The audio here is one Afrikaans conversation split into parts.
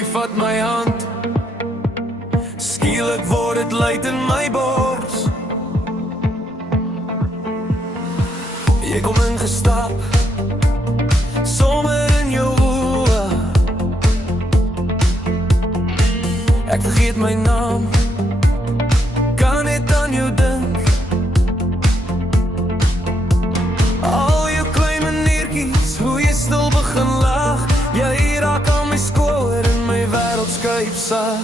Jy vat my hand, skielik word het luid in my bors. Jy kom ingestap, sommer in jou oë. Ek vergeet my naam, kan net aan jou dink. Al jou klein maniertjies, hoe jy stil begin lag. Jy raak aan my skouer en my wêreld skuif sag.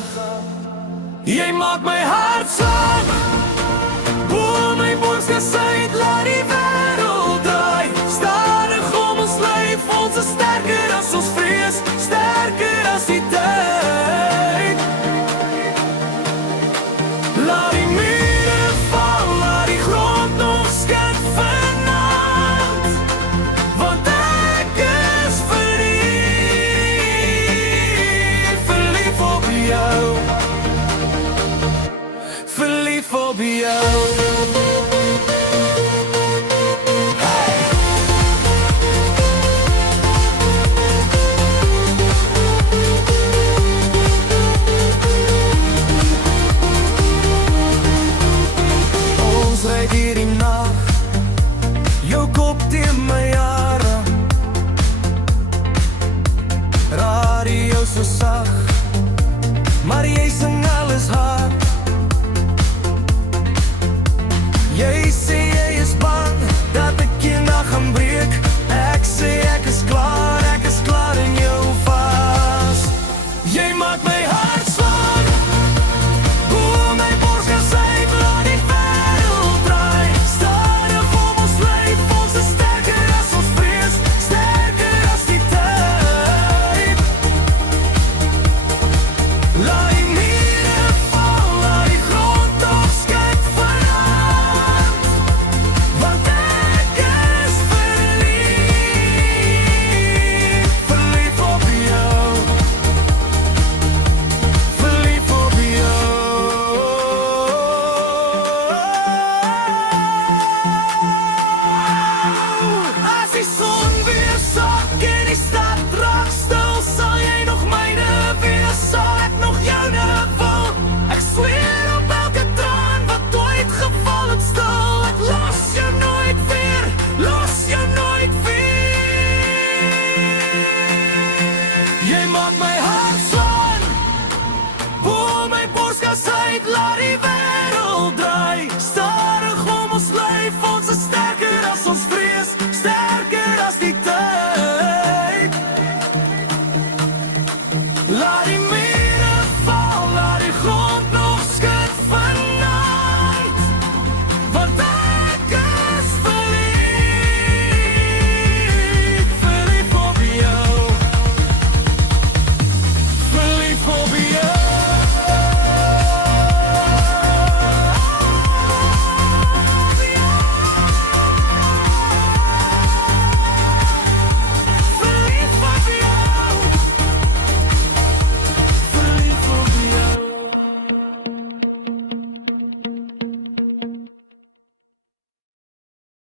Jy maak my hart slag, boor my borskas uit, laat die wêreld draai. Stadig om ons leef, ons is sterker as ons vrees, sterker as die tyd. Laat die mure val, laat die grond nog skud vanaand, want ek is verlief op jou, verlief op jou. Hier die nacht, jou kop teen my arm, radio so sag, maar jy sing alles hard.